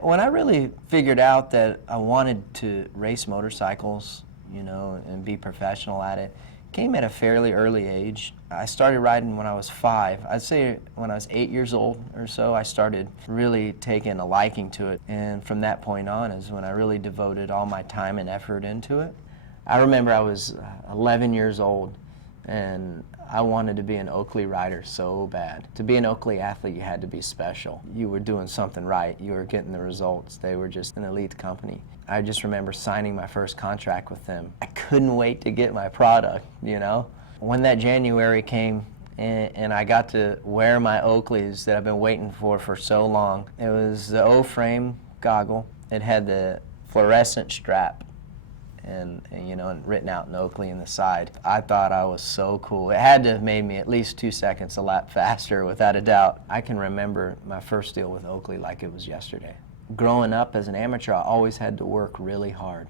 When I really figured out that I wanted to race motorcycles, you know, and be professional at it, came at a fairly early age. I started riding when I was 5. I'd say when I was 8 years old or so, I started really taking a liking to it. And from that point on is when I really devoted all my time and effort into it. I remember I was 11 years old and I wanted to be an Oakley rider so bad. To be an Oakley athlete, you had to be special. You were doing something right. You were getting the results. They were just an elite company. I just remember signing my first contract with them. I couldn't wait to get my product, you know? When that January came and I got to wear my Oakleys that I've been waiting for so long, it was the O-frame goggle. It had the fluorescent strap and you know, and written out in Oakley in the side. I thought I was so cool. It had to have made me at least 2 seconds a lap faster, without a doubt. I can remember my first deal with Oakley like it was yesterday. Growing up as an amateur, I always had to work really hard.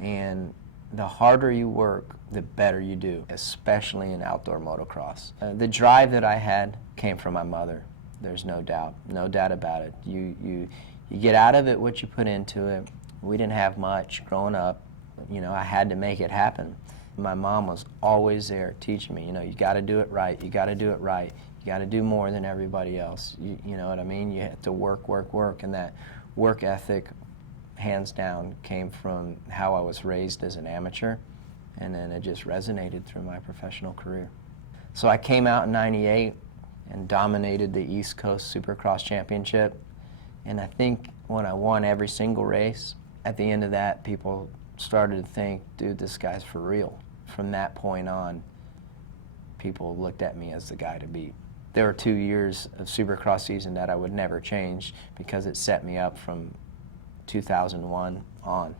And the harder you work, the better you do, especially in outdoor motocross. The drive that I had came from my mother. There's no doubt about it. You get out of it what you put into it. We didn't have much growing up. You know, I had to make it happen. My mom was always there teaching me, you know, you got to do it right, you got to do it right, you got to do more than everybody else. You know what I mean? You have to work, and that work ethic, hands down, came from how I was raised as an amateur, and then it just resonated through my professional career. So I came out in '98 and dominated the East Coast Supercross Championship, and I think when I won every single race, at the end of that, people started to think, dude, this guy's for real. From that point on, people looked at me as the guy to beat. There were 2 years of Supercross season that I would never change because it set me up from 2001 on.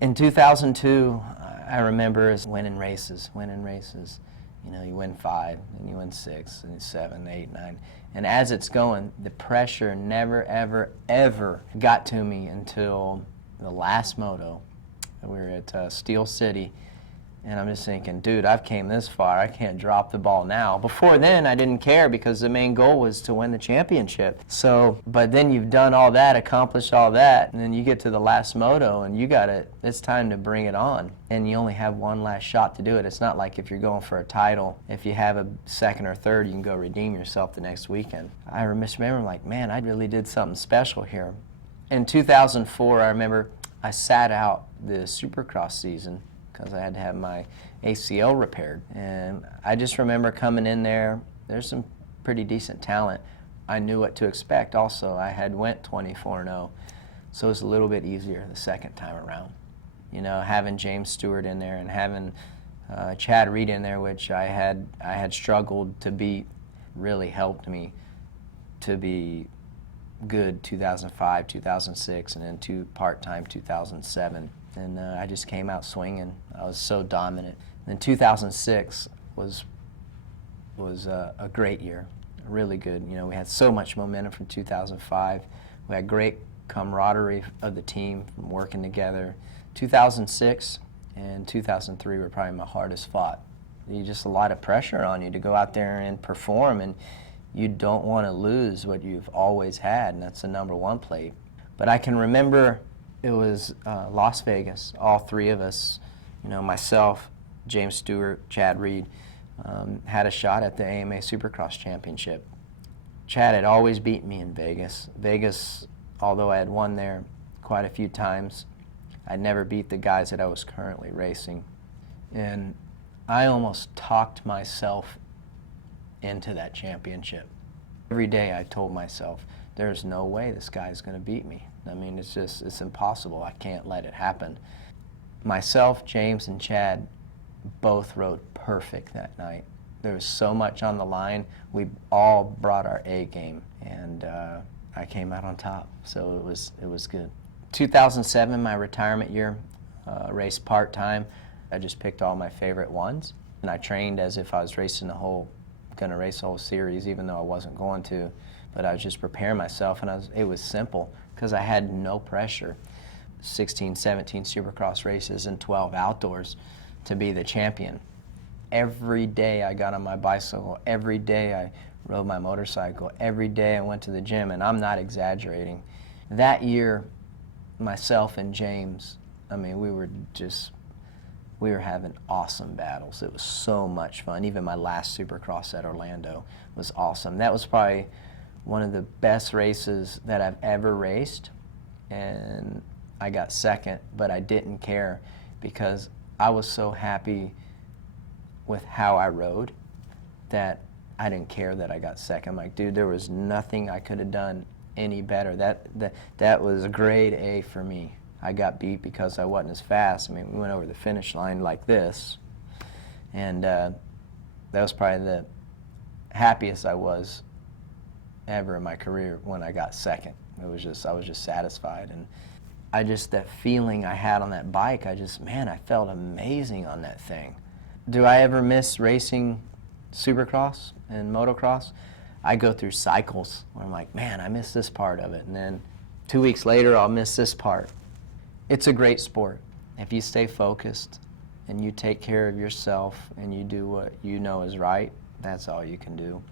In 2002, I remember as winning races. You know, you win 5, and you win 6, and 7, 8, 9. And as it's going, the pressure never, ever, ever got to me until the last moto. We were at Steel City, and I'm just thinking, dude, I've came this far. I can't drop the ball now. Before then, I didn't care because the main goal was to win the championship. So, but then you've done all that, accomplished all that, and then you get to the last moto, and you got it. It's time to bring it on, and you only have one last shot to do it. It's not like if you're going for a title. If you have a second or third, you can go redeem yourself the next weekend. I remember, like, man, I really did something special here. In 2004, I remember I sat out the Supercross season because I had to have my ACL repaired. And I just remember coming in there, there's some pretty decent talent. I knew what to expect also. I had went 24-0, so it was a little bit easier the second time around. You know, having James Stewart in there and having Chad Reed in there, which I had struggled to beat, really helped me to be good 2005, 2006, and then part-time 2007. And I just came out swinging. I was so dominant. And then 2006 was a great year, really good. You know, we had so much momentum from 2005. We had great camaraderie of the team from working together. 2006 and 2003 were probably my hardest fought. You just a lot of pressure on you to go out there and perform, and you don't want to lose what you've always had, and that's the #1 plate. But I can remember it was Las Vegas. All three of us, you know, myself, James Stewart, Chad Reed, had a shot at the AMA Supercross Championship. Chad had always beaten me in Vegas. Vegas, although I had won there quite a few times, I'd never beat the guys that I was currently racing. And I almost talked myself into that championship. Every day I told myself, there's no way this guy's going to beat me. I mean, it's impossible. I can't let it happen. Myself, James, and Chad both rode perfect that night. There was so much on the line. We all brought our A game, and I came out on top, so it was good. 2007, my retirement year, raced part-time. I just picked all my favorite ones, and I trained as if I was going to race the whole series, even though I wasn't going to. But I was just preparing myself, and it was simple because I had no pressure. 16, 17 Supercross races and 12 outdoors to be the champion. Every day I got on my bicycle, every day I rode my motorcycle, every day I went to the gym, and I'm not exaggerating. That year, myself and James, I mean, we were having awesome battles. It was so much fun. Even my last Supercross at Orlando was awesome. That was probably one of the best races that I've ever raced, and I got second, but I didn't care because I was so happy with how I rode that I didn't care that I got second. I'm like, dude, there was nothing I could have done any better. That was a grade A for me. I got beat because I wasn't as fast. I mean, we went over the finish line like this, and that was probably the happiest I was ever in my career when I got second. I was just satisfied, and that feeling I had on that bike, man, I felt amazing on that thing. Do I ever miss racing Supercross and motocross? I go through cycles where I'm like, man, I miss this part of it, and then 2 weeks later, I'll miss this part. It's a great sport. If you stay focused and you take care of yourself and you do what you know is right, that's all you can do.